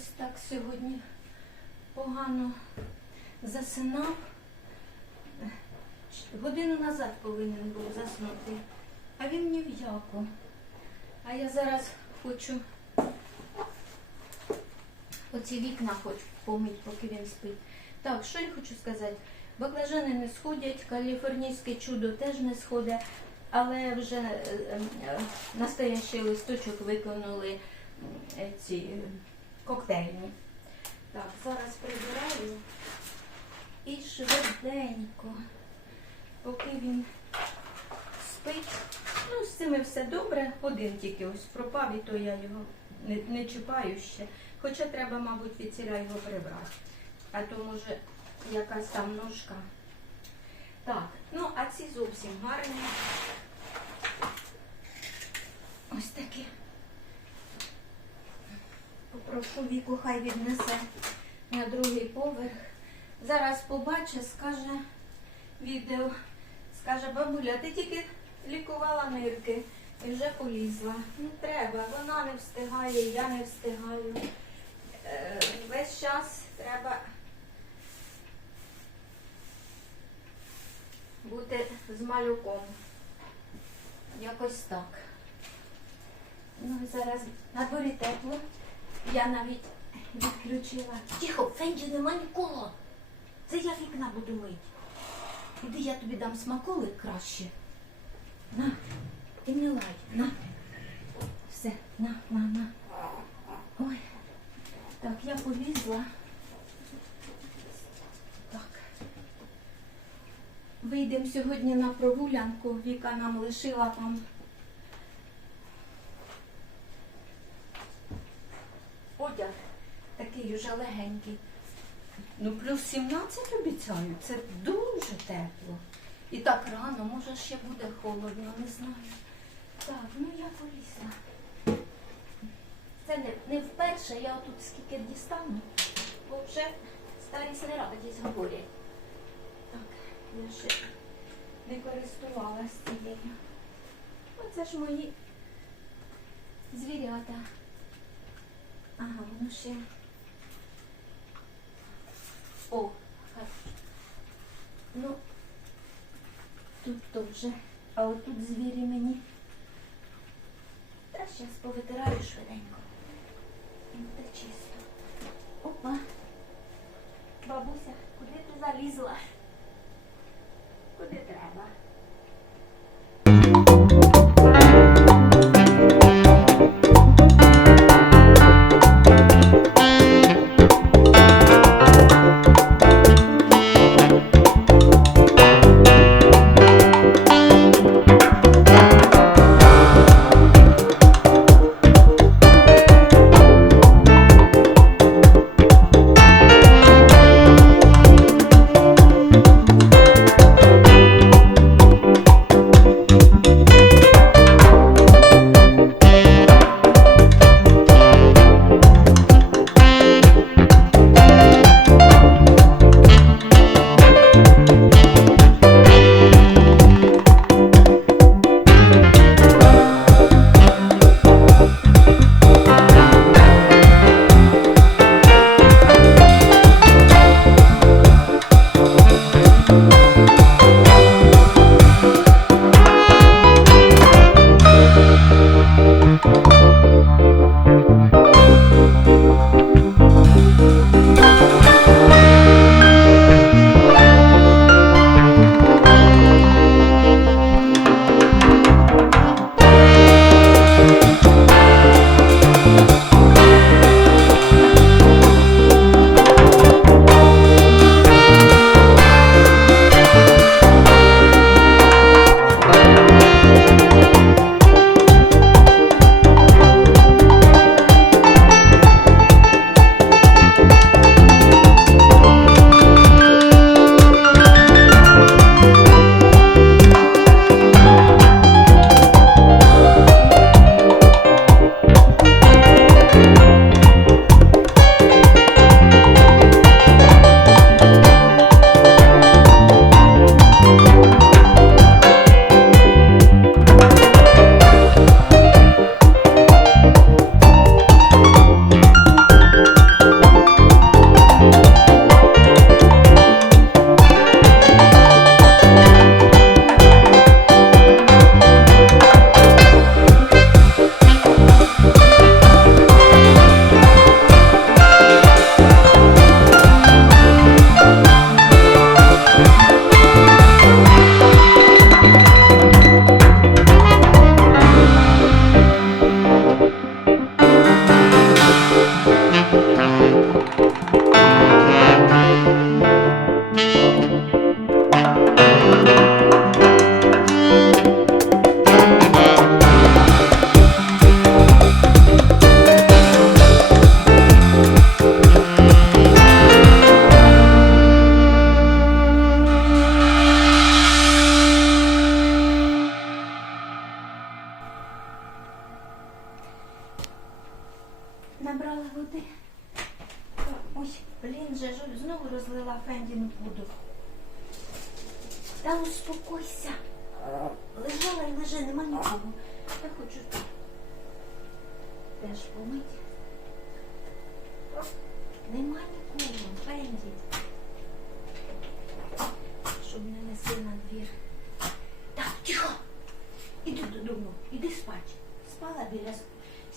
щось так сьогодні погано засинав. Годину назад повинен був заснути, а він ні в яку. А я зараз хочу оці вікна хоч помить, поки він спить. Так, що я хочу сказати? Баклажани не сходять, каліфорнійське чудо теж не сходить, але вже е, е, настоящий листочок виконали е, ці е, коктейльні. Так, зараз прибираю і швиденько, поки він спить. Ну, з цими все добре. Один тільки ось пропав, і то я його не, не чіпаю ще. Хоча треба, мабуть, від ціля його прибрати. А то може якась там ножка. Так, ну а ці зовсім гарні. Ось такі. Попрошу віку, хай віднесе на другий поверх. Зараз побачить, скаже відео, скаже, бабуля, ти тільки лікувала нирки і вже полізла. Не треба, вона не встигає, я не встигаю. Е, весь час треба бути з малюком. Якось так. Ну зараз на дворі тепло. Я навіть відключила. Тихо, Фенджі нема нікого. Це я вікна буду мити. Іди я тобі дам смаколик краще. На, ти не лай, на. Все, на, на, на. Ой. Так, я полізла. Так. Вийдемо сьогодні на прогулянку. Віка нам лишила там. Уже легенький. Ну, плюс 17 обіцяю, це дуже тепло. І так рано, може ще буде холодно, не знаю. Так, ну я полізла. Це не, не вперше, я отут скільки дістану, бо вже старість не радість говорять. Так, я ще не користувалась цією. Оце ж мої звірята. Ага, воно ще. О. Ну, тут то вже, а отут звірі мені. Та зараз повитираю швиденько. Буде чисто. Опа. Бабуся, куди ти залізла? Куди треба?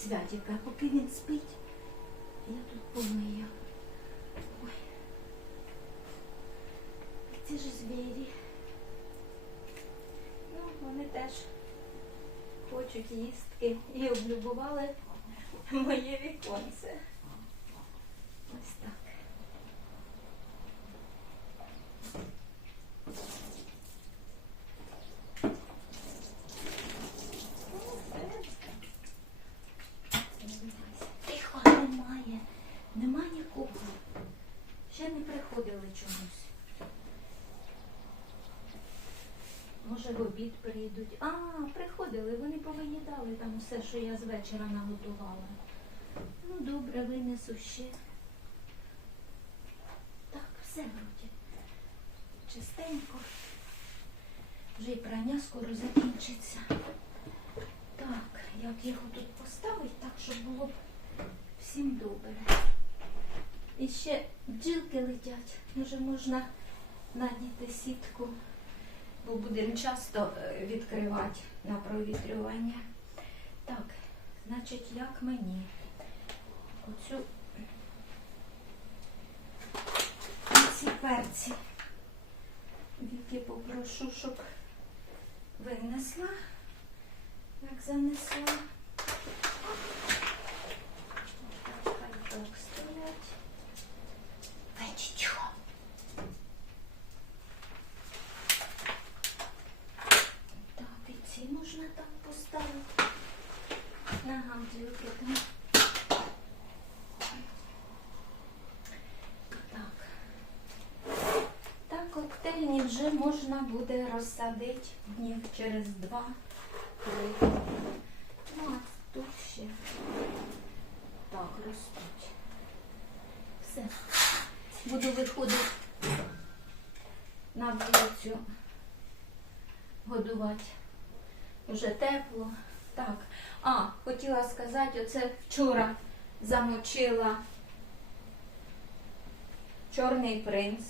Святіка, поки він спить. Я тут помию. Ой. Ці ж звірі. Ну, вони теж хочуть їстки і облюбували моє віконце. Ось так. Тихо, немає. Нема нікого. Ще не приходили чомусь. Може, в обід прийдуть. А, приходили, вони повиїдали там все, що я з вечора наготувала. Ну, добре, винесу ще. Так, все вроді. Чистенько. Вже і прання скоро закінчиться. Так, як його тут поставити, так, щоб було б всім добре. І ще бджілки летять. Може можна надіти сітку, бо будемо часто е, відкривати на провітрювання. Так, значить, як мені оцю ці перці. Віки попрошу, щоб винесла, як занесла. Так, хай так стоять. Печі, тихо. Так, і ці можна так поставити. На гамділки там. Так. Так, коктейльні вже можна буде розсадити днів через два. три. Ну, а тут ще так ростуть. Все. Буду виходити на вулицю годувати. Уже тепло. Так. А, хотіла сказати, оце вчора замочила чорний принц.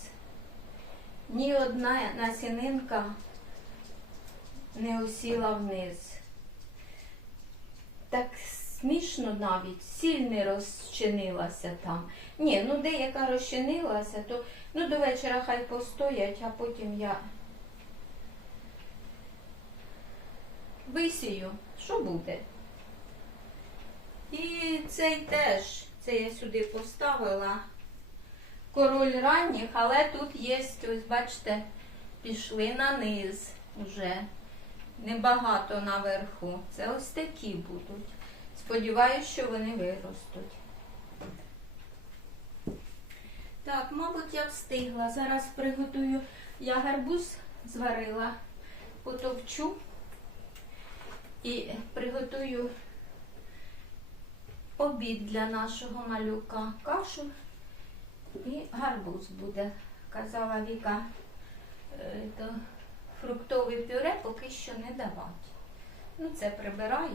Ні одна насінинка не осіла вниз. Так смішно навіть, сіль не розчинилася там. Ні, ну деяка розчинилася, то ну до вечора хай постоять, а потім я висію. Що буде? І цей теж, це я сюди поставила король ранніх, але тут є, ось бачите, пішли на низ вже. Небагато наверху. Це ось такі будуть. Сподіваюсь, що вони виростуть. Так, мабуть, я встигла. Зараз приготую. Я гарбуз зварила, потовчу і приготую обід для нашого малюка. Кашу і гарбуз буде. Казала Віка, е, то фруктове пюре поки що не давати. Ну, це прибираю.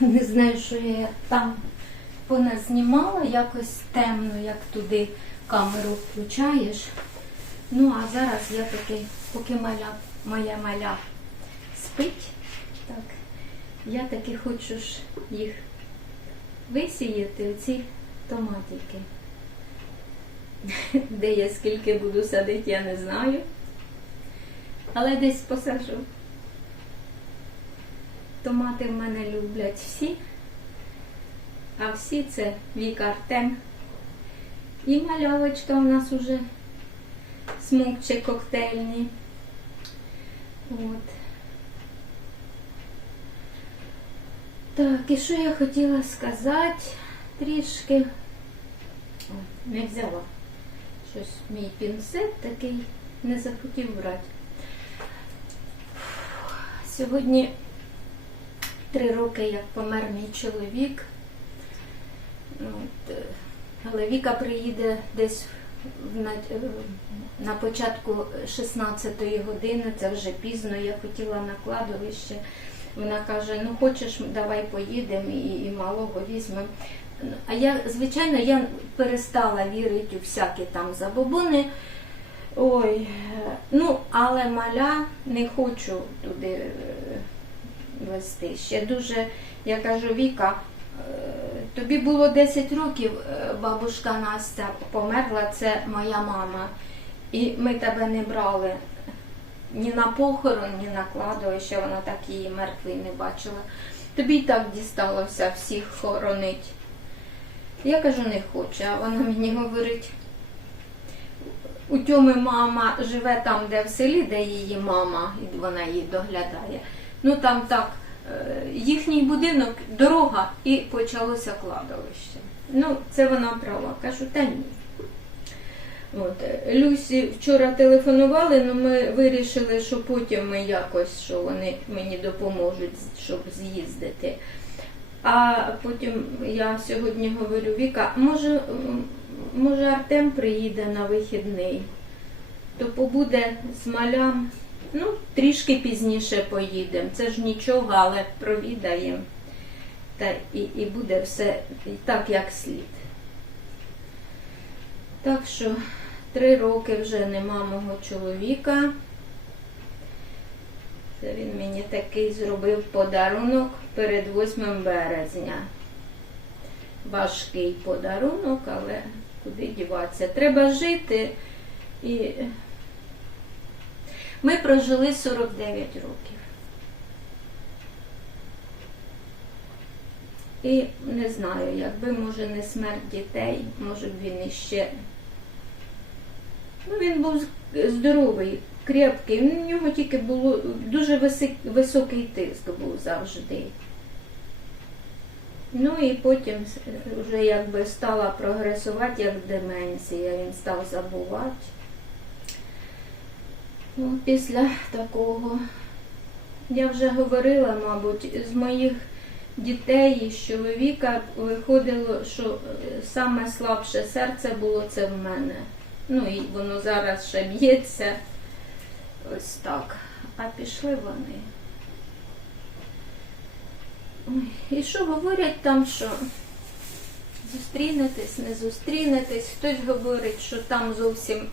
Не знаю, що я там поназнімала, якось темно, як туди камеру включаєш. Ну, а зараз я таки, поки маля, моя маля спить, я таки хочу ж їх висіяти, оці томатики. Де я скільки буду садити, я не знаю. Але десь посажу. Томати в мене люблять всі, а всі це Віка Артем. І малявочка у нас уже смокче коктейльні. От. Так, і що я хотіла сказати трішки. О, не взяла. Щось мій пінцет такий не захотів брати. Сьогодні три роки, як помер мій чоловік. Ну, От, е, але Віка приїде десь на, е, на початку 16-ї години, це вже пізно, я хотіла на кладовище. Вона каже, ну хочеш, давай поїдемо і, і малого візьмемо. А я, звичайно, я перестала вірити у всякі там забобони. Ой, е, ну, але маля не хочу туди е, вести. Ще дуже, я кажу, Віка, е, тобі було 10 років, бабушка Настя померла, це моя мама. І ми тебе не брали ні на похорон, ні на кладовище, вона так її мертвої не бачила. Тобі й так дісталося всіх хоронить. Я кажу, не хочу, а вона мені говорить. У Тьоми мама живе там, де в селі, де її мама, і вона її доглядає. Ну там так, е, їхній будинок, дорога і почалося кладовище. Ну, це вона права. Кажу, та ні. От. Люсі вчора телефонували, але ми вирішили, що потім ми якось, що вони мені допоможуть, щоб з'їздити. А потім я сьогодні говорю, Віка, може, може Артем приїде на вихідний, то побуде з малям. Ну, трішки пізніше поїдемо. Це ж нічого, але провідаємо. Та і, і буде все так, як слід. Так що три роки вже нема мого чоловіка. Це він мені такий зробив подарунок перед 8 березня. Важкий подарунок, але куди діватися? Треба жити. І ми прожили 49 років. І не знаю, якби, може, не смерть дітей, може б він іще. Ну, він був здоровий, крепкий. У нього тільки було дуже високий тиск був завжди. Ну і потім вже якби стала прогресувати як деменція, він став забувати. Ну, після такого я вже говорила, мабуть, з моїх дітей з чоловіка виходило, що е, саме слабше серце було це в мене. Ну і воно зараз ще б'ється. Ось так. А пішли вони. Ой, І що говорять там, що зустрінетесь, не зустрінетесь. Хтось говорить, що там зовсім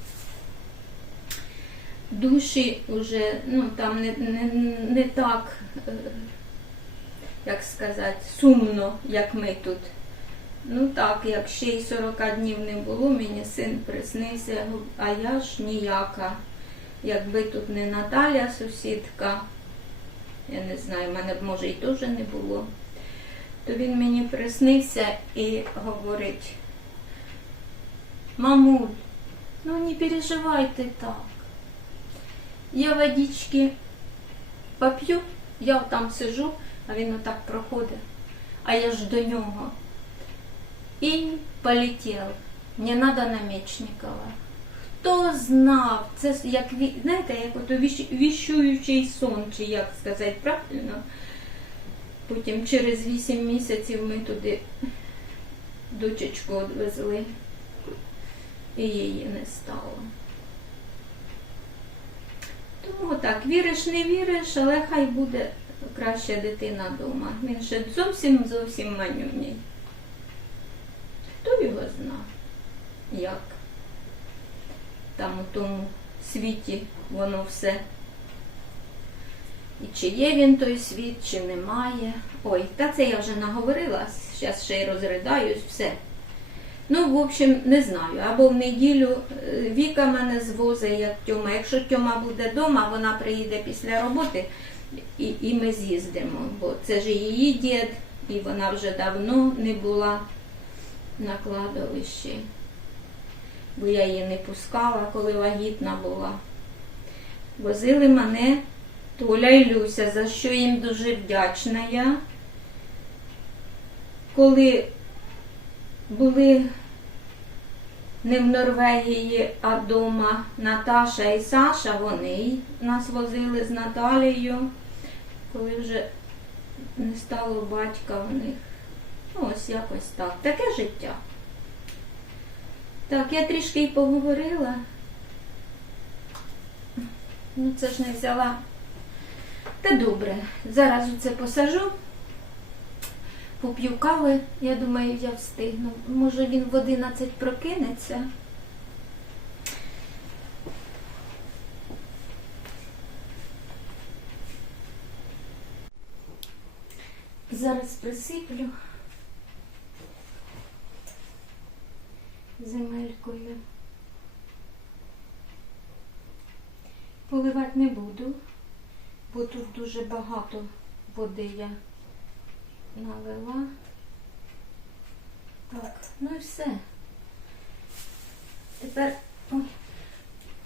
душі вже, ну там не, не, не так, е, як сказати, сумно, як ми тут. Ну так, як ще й 40 днів не було, мені син приснився, а я ж ніяка. Якби тут не Наталя, сусідка, я не знаю, в мене б може і теж не було, то він мені приснився і говорить, мамуль, ну не переживайте так. Я водички поп'ю, я там сижу, а він отак проходить, а я ж до нього. І полетів. Не надо на Мечникова. Хто знав? Це як знаєте, як ото віщуючий сон, чи як сказати правильно. Потім через вісім місяців ми туди дочечку відвезли, і її не стало. Тому так, віриш, не віриш, але хай буде краща дитина вдома. Він ще зовсім зовсім манюній. Хто його знав, як там у тому світі воно все. І чи є він той світ, чи немає. Ой, та це я вже наговорила, зараз ще й розридаюсь, все. Ну, в общем, не знаю. Або в неділю е, Віка мене звозить, як Тьома. Якщо Тьома буде вдома, вона приїде після роботи і, і ми з'їздимо. Бо це ж її дід, і вона вже давно не була на кладовищі. Бо я її не пускала, коли вагітна була. Возили мене Толя і Люся, за що їм дуже вдячна я. Коли були не в Норвегії, а вдома Наташа і Саша, вони нас возили з Наталією. коли вже не стало батька в них. Ну, ось якось так. Таке життя. Так, я трішки й поговорила. Ну, це ж не взяла. Та добре, зараз оце посажу, поп'ю кави, я думаю, я встигну. Може він в 11 прокинеться. Зараз присиплю земелькою. Поливати не буду, бо тут дуже багато води я налила. Так, ну і все. Тепер ой,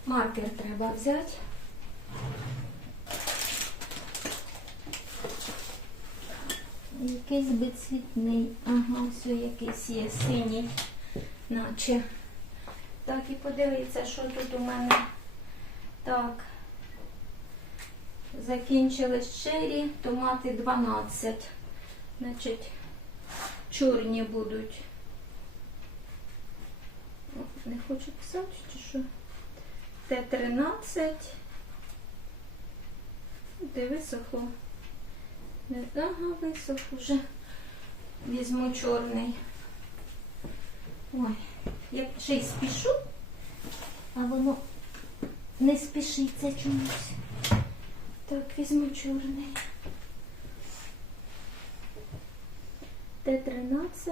маркер треба взяти. Якийсь безцвітний. Ага, все якийсь є синій, наче. Так, і подивіться, що тут у мене. Так. Закінчились чері, томати 12. Значить, чорні будуть. О, Не хочу писати, чи що. Т-13. Де висохло? Не- Ага, висох уже. Візьму чорний. Ой, я ще й спішу, а воно не спішиться чомусь. Так, візьму чорний. Т-13.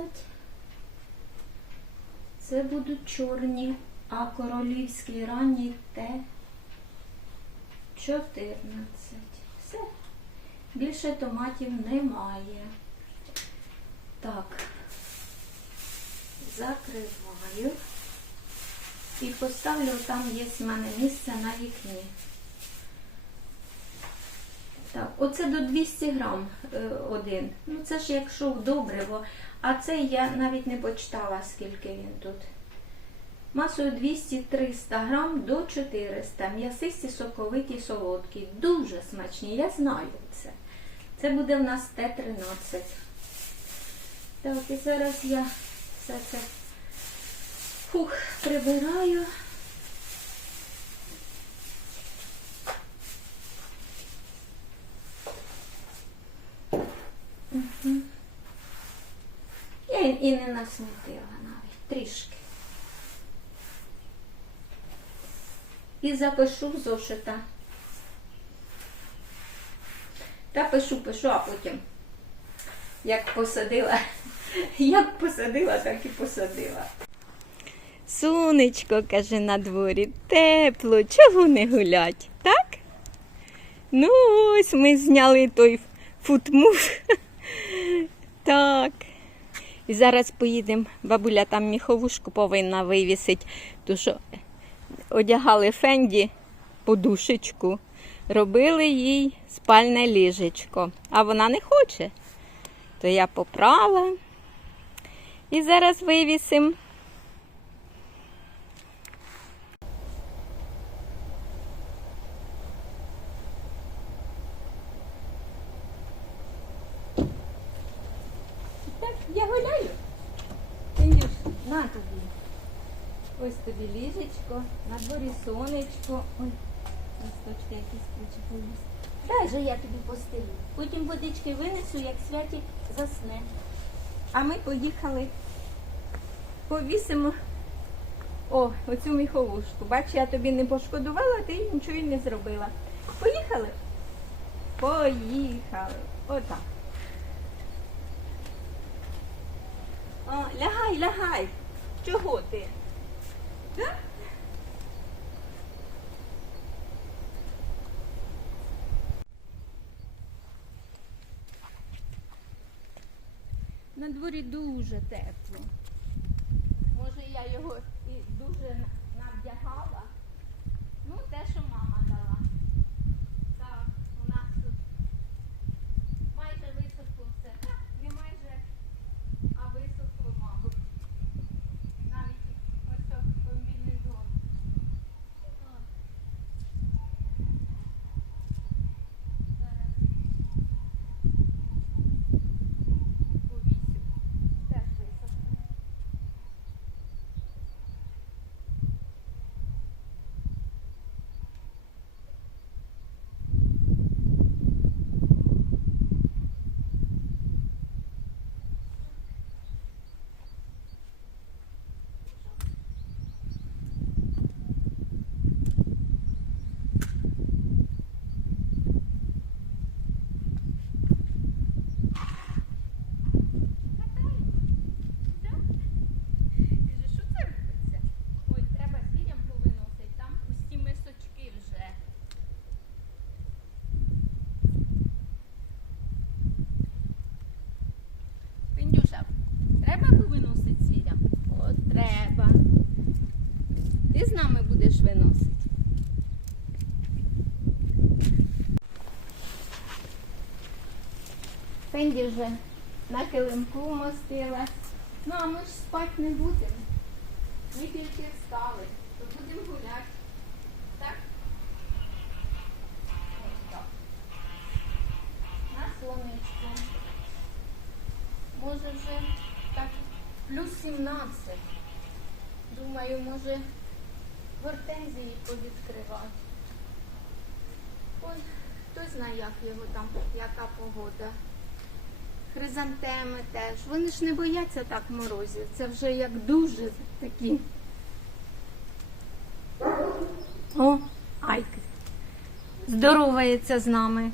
Це будуть чорні, а королівський ранній Т-14. Все. Більше томатів немає. Так, закриваю і поставлю, там є в мене місце на вікні. Так, оце до 200 грам е, один. Ну це ж якщо в добриво, а цей я навіть не почитала, скільки він тут. Масою 200-300 грам до 400. М'ясисті, соковиті, солодкі. Дуже смачні, я знаю це. Це буде в нас Т-13. Так, і зараз я все це фух, прибираю. Я і не насмітила навіть трішки. І запишу в зошита. Та пишу, пишу, а потім як посадила, як посадила, так і посадила. Сонечко, каже на дворі, тепло, чого не гулять, так? Ну, ось ми зняли той футмув. Так. І зараз поїдемо. Бабуля там міховушку повинна вивісити, тому що одягали Фенді подушечку, робили їй спальне ліжечко, а вона не хоче. То я поправила. І зараз вивісимо. Так, я гуляю. Тимюш, на тобі. Ось тобі ліжечко, на дворі сонечко. Ой, листочки якісь причепились. Дай же я тобі постелю. Потім водички винесу, як святік засне. А ми поїхали, повісимо о, оцю міховушку. Бач, я тобі не пошкодувала, ти нічого й не зробила. Поїхали? Поїхали. Отак. О, лягай, лягай. Чого ти? Да? На дворі дуже тепло. Може я його і дуже на- навдягала. Ну, те, що мама дала. Так, у нас тут майже висохло все. Так, не майже, а висохло, мабуть. Навіть ось так комбінезон. О. Зараз Ти з нами будеш. Фенді вже на килимку мостилась. Ну, а ми ж спати не будемо. Ми тільки встали, то будемо гуляти. Так? Ось так. На сонечку. Може вже так плюс 17. Думаю, може гортензії повідкривати. Ой, хто знає, як його там, яка погода. Хризантеми теж. Вони ж не бояться так морозів. Це вже як дуже такі. О, Айк. Здоровається з нами.